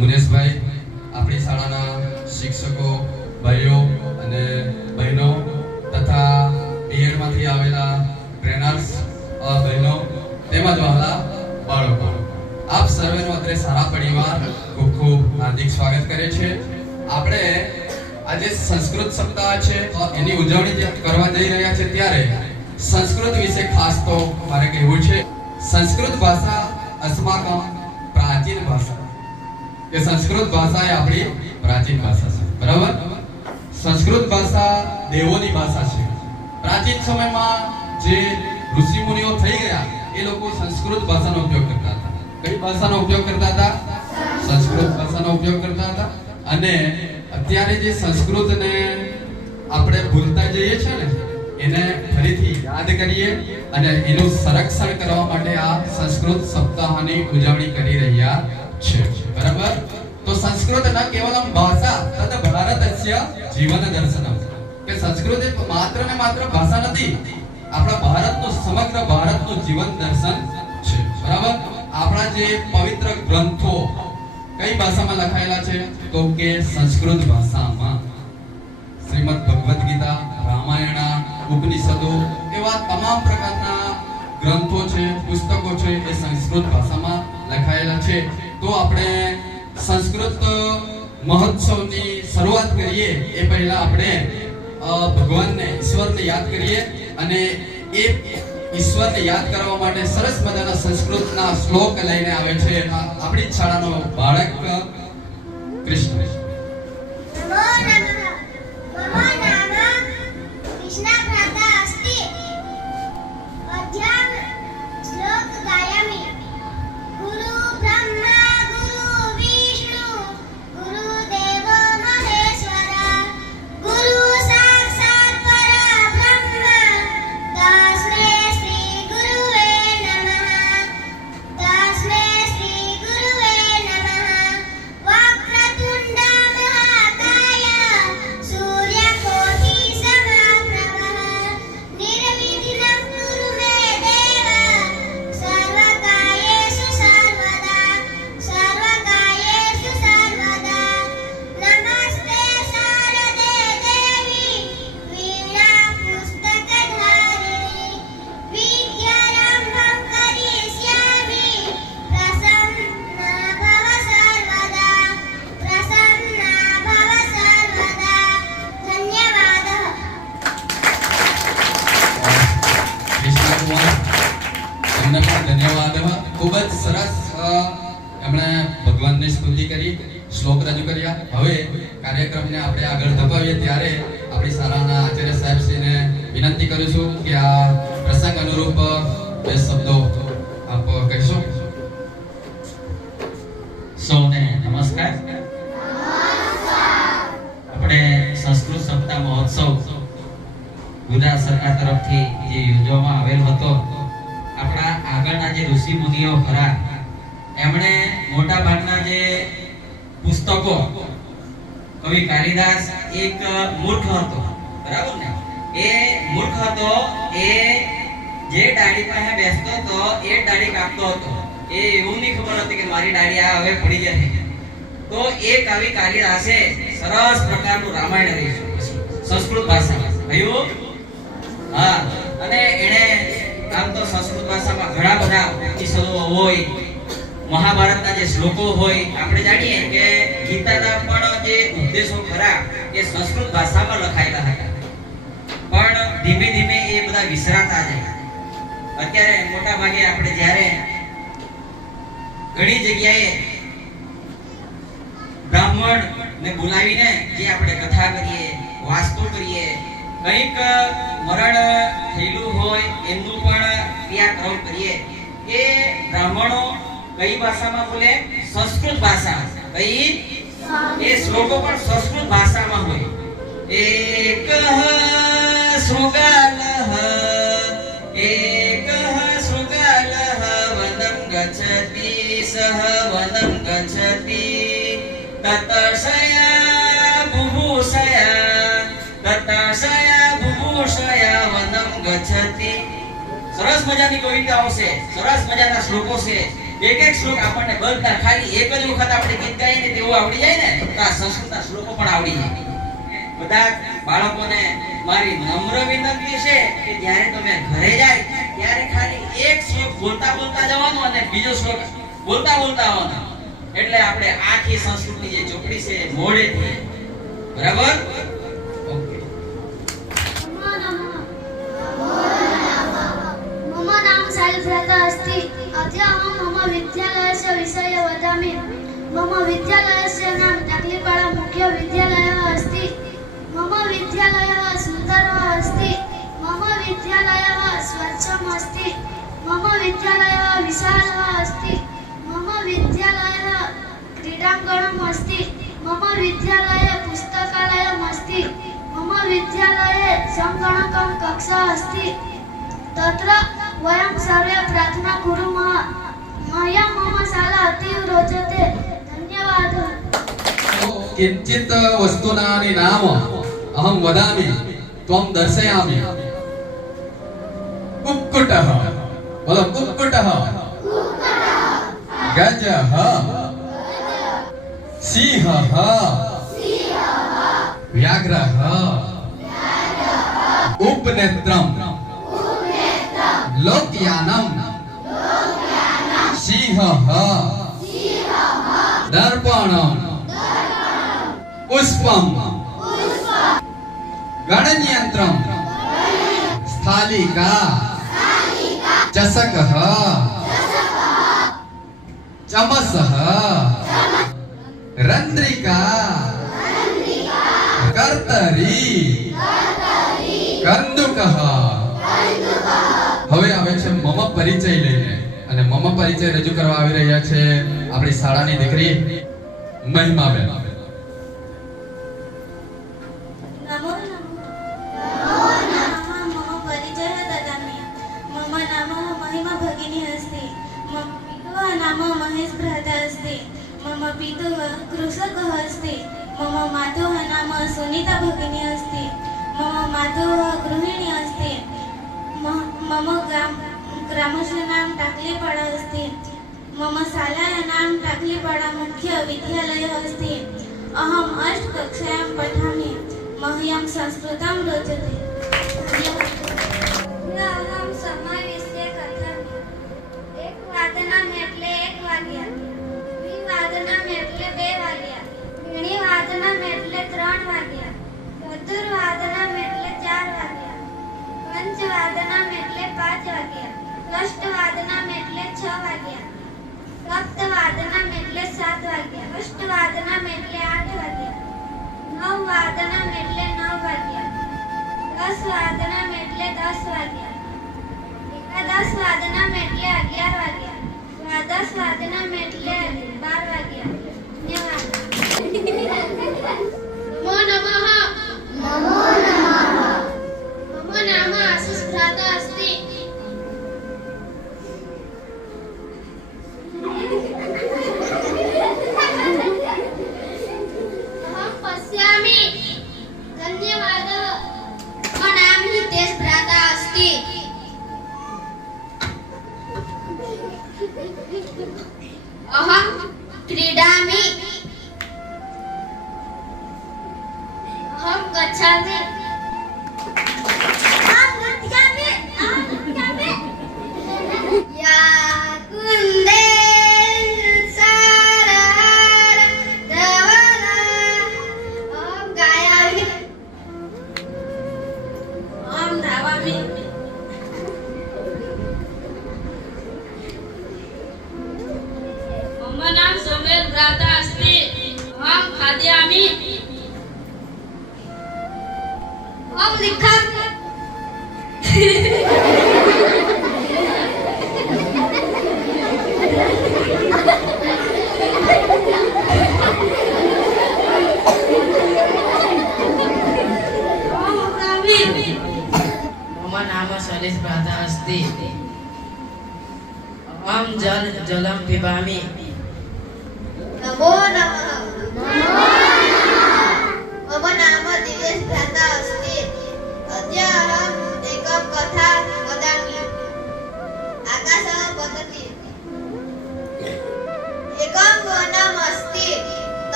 મુનેશભાઈ, આપણી શાળાના શિક્ષકો ભાઈઓ અને બહેનો તથા ડીએડમાંથી આવેલા ટ્રેનર્સ બહેનો તેમજ વહાલા બાળકો, આપ સર્વેનો અત્રે સારા પરિવાર ખૂબ ખૂબ હાર્દિક સ્વાગત કરે છે. આપણે આજે સંસ્કૃત સપ્તાહ છે એની ઉજવણી જે કરવા જઈ રહ્યા છે ત્યારે સંસ્કૃત વિશે ખાસ તો મારે કહેવું છે. સંસ્કૃત ભાષા અસ્માકમ પ્રાચીન ભાષા, કે સંસ્કૃત ભાષા એ આપણી પ્રાચીન ભાષા છે, બરાબર. સંસ્કૃત ભાષા દેવોની ભાષા છે. પ્રાચીન સમયમાં જે ઋષિ મુનિઓ થઈ ગયા એ લોકો સંસ્કૃત ભાષાનો ઉપયોગ કરતા હતા. કઈ ભાષાનો ઉપયોગ કરતા હતા? સંસ્કૃત ભાષાનો ઉપયોગ કરતા હતા. અને અત્યારે જે સંસ્કૃતને આપણે ભૂલતા જઈએ છીએ ને એને ફરીથી યાદ કરીએ અને એનું સંરક્ષણ કરવા માટે આ સંસ્કૃત સપ્તાહની ઉજવણી કરી રહ્યા છે, બરાબર. તો સંસ્કૃત ન કેવલમ ભાષા તદ ભારતસ્ય જીવન દર્શનમ, કે સંસ્કૃત એ માત્ર ને માત્ર ભાષા નથી, આપણા ભારતનું સમગ્ર ભારતનું જીવન દર્શન છે, બરાબર. આપણા જે પવિત્ર ગ્રંથો કઈ ભાષામાં લખાયેલા છે? તો કે સંસ્કૃત ભાષામાં. શ્રીમદ ભગવદ ગીતા, રામાયણ, ઉપનિષદો એવા તમામ પ્રકારના ગ્રંથો છે, પુસ્તકો છે એ સંસ્કૃત ભાષામાં લખાયેલા છે. તો આપણે સંસ્કૃત મહોત્સવની શરૂઆત કરીએ એ પહેલા આપણે ભગવાનને, ઈશ્વરને યાદ કરીએ અને એ ઈશ્વરને યાદ કરવા માટે સરસ મજાના સંસ્કૃતના શ્લોક લઈને આવે છે આપણી જ શાળાનો બાળક કૃષ્ણ. ધન્યવાદ. ખૂબ જ સરસ એમણે ભગવાનની સ્તુતિ કરી, શ્લોક રજૂ કર્યા. હવે કાર્યક્રમને આપણે આગળ ધપાવીએ ત્યારે આપણી શાળાના આચાર્ય સાહેબશ્રીને વિનંતી કરું છું કે આ પ્રસંગ અનુરૂપ બે શબ્દો આપ કહેશો. સૌને નમસ્કાર. આપણે સંસ્કૃત સપ્તાહ મહોત્સવ ગુજરાત સરકાર તરફથી જે યોજવામાં આવેલ હતો, આપણા આગળના જે ઋષિ મુનિઓ ખરા એમણે મોટા ભાગના જે પુસ્તકો, કવિ કાલિદાસ એક મૂર્ખ હતો, બરાબર ને? એ મૂર્ખ હતો, એ જે ડાળી પાસે બેસતો હતો એ ડાળી કાપતો હતો. એ એવું નહીં ખબર હતી કે મારી ડાળી આ હવે પડી જશે. તો એ કવિ કાલિદાસે સરસ પ્રકારનું રામાયણ લખ્યું સંસ્કૃત ભાષામાં. કહ્યું? હા. અને એણે આમ તો સંસ્કૃત ભાષામાં ઘણા બધા ઉપનિષદો હોય, મહાભારતના જે શ્લોકો હોય, આપણે જાણીએ કે ગીતાના પણ જે ઉપદેશો ખરા એ સંસ્કૃત ભાષામાં લખાયેલા હતા. પણ ધીમે ધીમે એ બધા વિસરાતા જાય. અત્યારે મોટા ભાગે આપણે જ્યારે ઘણી જગ્યાએ બ્રાહ્મણ ને બોલાવીને જે આપણે કથા કરીએ, વાસ્તુ કરીએ, કંઈક મરણ થયેલું હોય એમનું પણ ક્રિયાક્રમ કરીએ, એ બ્રાહ્મણો કઈ ભાષામાં બોલે? સંસ્કૃત ભાષા. કઈ? એ શ્લોકો પણ સંસ્કૃત ભાષામાં હોય. એકઃ શૃગાલઃ વનમ ગચ્છતિ સહ વનમ ગચ્છતિ તતશયા બુભૂષયા વનમ ગચ્છતિ. સરસ મજાની કવિતાઓ છે, સરસ મજાના શ્લોકો છે. એક શ્લોક આપણને બધા ખાલી એક જ વખત આપણે ગીત ગાઈએ ને તેવું આવડી જાય ને તો આ સંસ્કૃતના શ્લોકો પણ આવડી જાય. બધા બાળકોને મારી નમ્ર વિનંતી છે કે જ્યારે તમે ઘરે જાય ત્યારે ખાલી એક શ્લોક બોલતા બોલતા જવાનું અને બીજો શ્લોક બોલતા બોલતા આવવાનો. એટલે આપણે આખી સંસ્કૃતની જે ચોપડી છે મોઢેથી બરાબર. ઓકે. मम नाम सालभ्राता अस्ति अद्य अहं मम विद्यालयस्य विषये वदामि मम विद्यालयस्य नाम टाक्लीपाड़ा मुख्य विद्यालयः अस्ति मम विद्यालयः सुन्दरः अस्ति मम विद्यालयः स्वच्छम् अस्ति मम विद्यालयः विशालः अस्ति मम विद्यालयः क्रीडाङ्गणम् अस्ति मम विद्यालये पुस्तकालयम् अस्ति मम विद्यालये सङ्गणकं कक्षा अस्ति तत्र वयं सर्वे प्रार्थना कुर्मः मह्यं मम शाला अतीव रोचते धन्यवादः किञ्चित् वस्तूनानि नाम अहं वदामि त्वं दर्शयामि. कुक्कुटः, बोलो कुक्कुटः. गजः, सिंहः, व्याघ्रः, उपनेत्रम्, लोकयानम्, सिंहः, दर्पणम्, पुष्पम्, गणनियन्त्रम्, स्थालिका, चषकः, चमसः, रंद्रिका, कर्तरी, कंदुकः. હવે આવે છે મમ પરિચય લઈને અને મમ પરિચય રજૂ કરવા આવી રહ્યા છે આપણી શાળાની દીકરી મહિમાબેન. नमो नमः मम परिचयः ददामि मम नाम महिमा भगिनी अस्ति मम पितुः नाम महेश भ्राता अस्ति मम पितुः कृषकः अस्ति मम मातुः नाम सुनीता भगिनी अस्ति मम मातुः गृहिणी अस्ति मम ग्रामस्य नाम टाक्लीपाड़ा अस्ति मम शालायाः नाम टाक्लीपाड़ा मुख्य विद्यालयः अस्ति अहम् अष्टकक्षायां पठामि मह्यं संस्कृतं रोचते अहं समाविष्टे कथामि एक वादनम् एटले 1 वाग्या द्विवादनम् एटले 2 वाग्या त्रिवादनम् एटले 3 वाग्या चतुर्वादनम् एटले 4 वाग्या पंचवादनम् एटले 5 वाग्या षष्ठवादनम् एटले 6 वाग्या सप्तवादनम् एटले 7 वाग्या अष्टवादनम् एटले 8 वाग्या नववादनम् एटले 9 वाग्या दसवादनम् एटले 10 वाग्या एकादशवादनम् एटले 11 वाग्या द्वादशवादनम् एटले 12 वाग्या धन्यवाद. नमो नमः. नमो नमः. मम नाम आशिष भ्राता अस्ति अहं पश्यामि धन्यवादः. मम नाम हितेश भ्राता अस्ति अहं क्रीडामि अहं गच्छामि या कुन्देन्दु सारहार धवला अहं गायामि अहं धावामि मम नाम सोमेश भ्राता अस्ति अहं खाद्यामि अहं लिखामि मम नाम सलीश भ्राता अस्ति अहं जलं पिबामि नमो नमः. मम नाम दिवेश भ्राता अस्ति अद्य अहम् एकं कथां वदामि. आकाशः पतति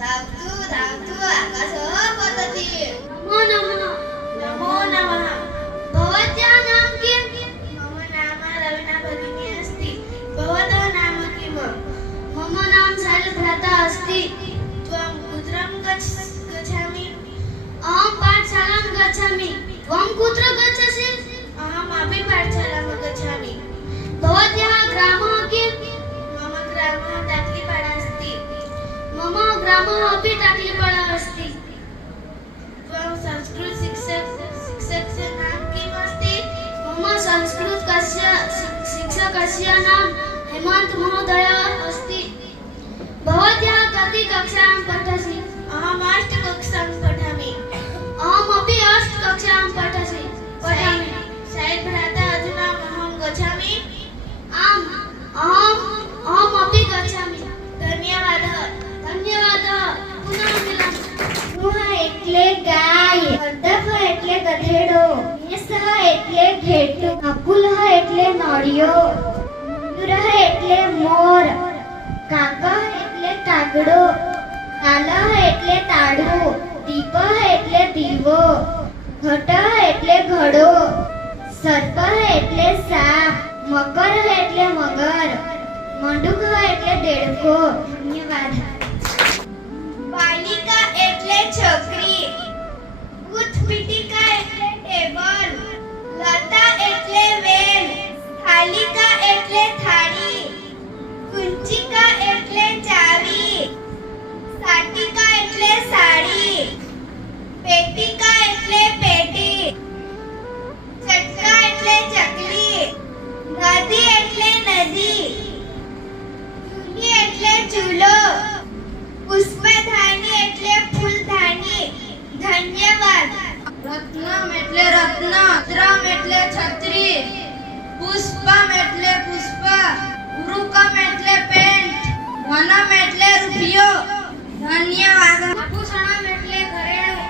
धावतु धावतु आकाशः पतति नमो नमः नमो नमः भवत्याः नाम किम् मम नाम रवीना भगिनी अस्ति भवतः नाम किम् मम नाम शैलभ्राता अस्ति त्वं कुत्र गच्छामि अहं पाठशालां गच्छामि त्वं कुत्र गच्छसि अहमपि पाठशालां गच्छामि भवत्याः ग्रामः किम् मम ग्रामः टाक्लीपाडा अस्ति मम ग्रामः अपि टाक्लीपाडा अस्ति त्वं संस्कृत शिक्षकस्य नाम किम् अस्ति मम संस्कृतस्य शिक्षकस्य नाम हेमंत महोदयः अस्ति भवत्याः कति कक्षां पठसि अहम् अष्टकक्षां पठामि अहमपि अष्टकक्षां पठामि शैलभ्राता अधुना अहं गच्छामि आम् अहमपि गच्छामि धन्यवादः धन्यवादः पुनः मिलामः ऋह એટલે ગાય અર્ધફ એટલે ગધેડો મેષહ એટલે ઘેટું નકુલહ એટલે નળિયો મયુરહ એટલે મોર કાકહ એટલે કાગડો તાલહ એટલે તાળું દીપહ એટલે દીવો ઘટહ એટલે ઘડો સર્પહ એટલે સાપ મકરહ એટલે મગર મંડુકહ એટલે દેડકો ધન્યવાદ બાલિકા એટલે છોકરી ઉત્પીઠિકા એટલે ટેબલ લતા એટલે વેલ થાલિકા એટલે થાળી કુંચિકા એટલે ચાવી સાટિકા એટલે સાડી પેટિકા એટલે પેટી ચટકા એટલે ચકલી નદી એટલે નદી ચૂલી એટલે ચૂલો પુષ્પધાની એટલે ફૂલધાની ધન્યવાદ રત્નમ એટલે રત્ન છત્રમ એટલે છત્રી પુષ્પમ એટલે પુષ્પ ઉરુકમ એટલે પેન્ટ ધનમ એટલે રૂપિયો ધન્યવાદ આભૂષણમ એટલે ઘરેણું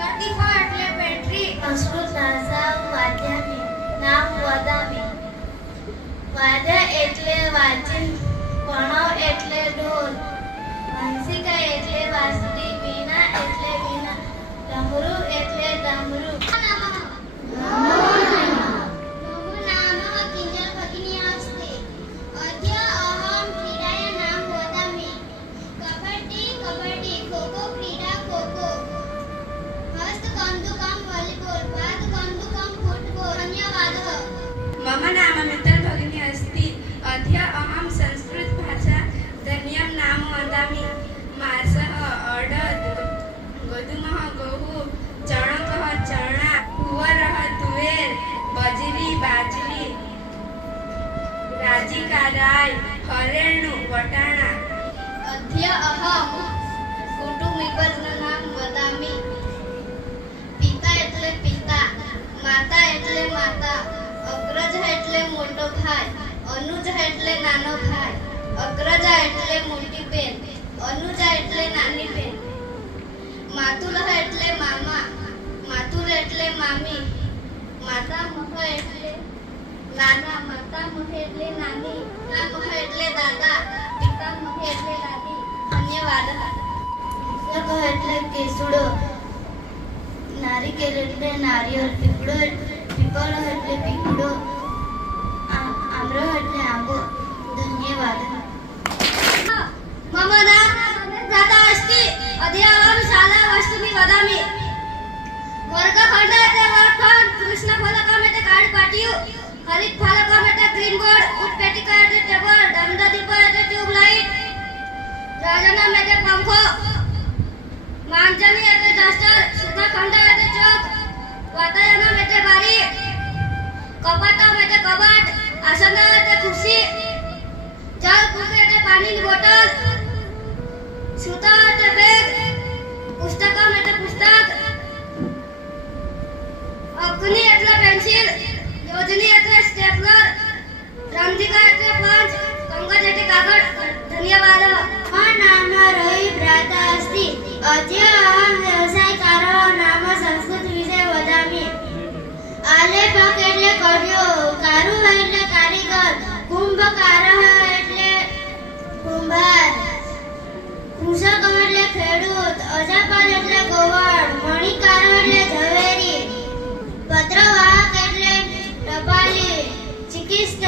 કતિફા એટલે બેટરી સંસ્કૃત ભાષા વાદ્યાની નામ વદામી વાદ્ય એટલે વાજિંત્ર પણવ એટલે ઢોલ હંસિકા એટલે વાંસળી વીણા એટલે વીણા ડમરુ એટલે ડમરુ मम नामः किञ्जल भगिनी अस्ति अद्य अहं क्रीडायाः नाम वदामि कबड्डी कबड्डी खोखो क्रीडा खोखो हस्तकन्दुकं वालीबॉल पादकन्दुकं फुटबॉल धन्यवादः मम नाम मित्तल भगिनी अस्ति अद्य अहं संस्कृत भाषा धन्यं नाम वदामि मासः अडद गोधूमः गहू चणकः चणा तुवरः तुवेर बजरी बाजरी राजिका राय हरेणु वटाणा अद्य अहं कुटुंबिकનું નામ વદામી પિતા એટલે પિતા માતા એટલે માતા અગ્રજ એટલે મોટો ભાઈ અનુજ એટલે નાનો ભાઈ અગ્રજા એટલે મોટી બેન અનુજા એટલે નાની બેન માતુલહ એટલે મામા માતુલ એટલે મામી માતામહ એટલે નાના માતામહ એટલે નાની પિતામહ એટલે દાદા પિતામહ એટલે દાદી ધન્યવાદ કેસુડો એટલે કેસુડો નારિકેળ એટલે નારિયેળ પીપળો પીપળો એટલે પીપળો આમ્ર એટલે આંબો ધન્યવાદ मम नाम भ्राता अस्ति अद्य अहं शाला वस्तूनि वदामि वर्गखण्ड એટલે વર્ગખંડ કૃષ્ણફલકમ એટલે કાળી પાટિયું હરિતફલકમ એટલે ગ્રીન બોર્ડ ઉત્પેટિકા એટલે ટેબલ દંડદીપ એટલે ટ્યુબલાઇટ રાજાનામ એટલે પંખો માંજની એટલે ડસ્ટર સુધાખંડ એટલે ચોક વાતાયનમ એટલે બારી કપાટમ એટલે કબાટ આસન એટલે ખુરશી જલકુંભ એટલે પાણીની બોટલ सूता એટલે બેગ પુસ્તકમ એટલે પુસ્તક અગ્નિ એટલે પેન્સિલ યોજની એટલે સ્ટેપલર રંધિકા એટલે પંચ કંગજ એટલે કાગળ ધન્યવાદ મા નામ રવિ ભ્રાતા अस्ति अद्य अहं व्यवसायकारो नाम संस्कृत विषय वदामि आलेपक એટલે કર્યો કારુ એટલે કારીગર કુંભકાર એટલે કુંભાર કૃષક એટલે ખેડૂત, અજાપાલ એટલે ગોવાળ, મણિકારો એટલે ઝવેરી, પત્રવાહક એટલે ટપાલી, ચિકિત્સક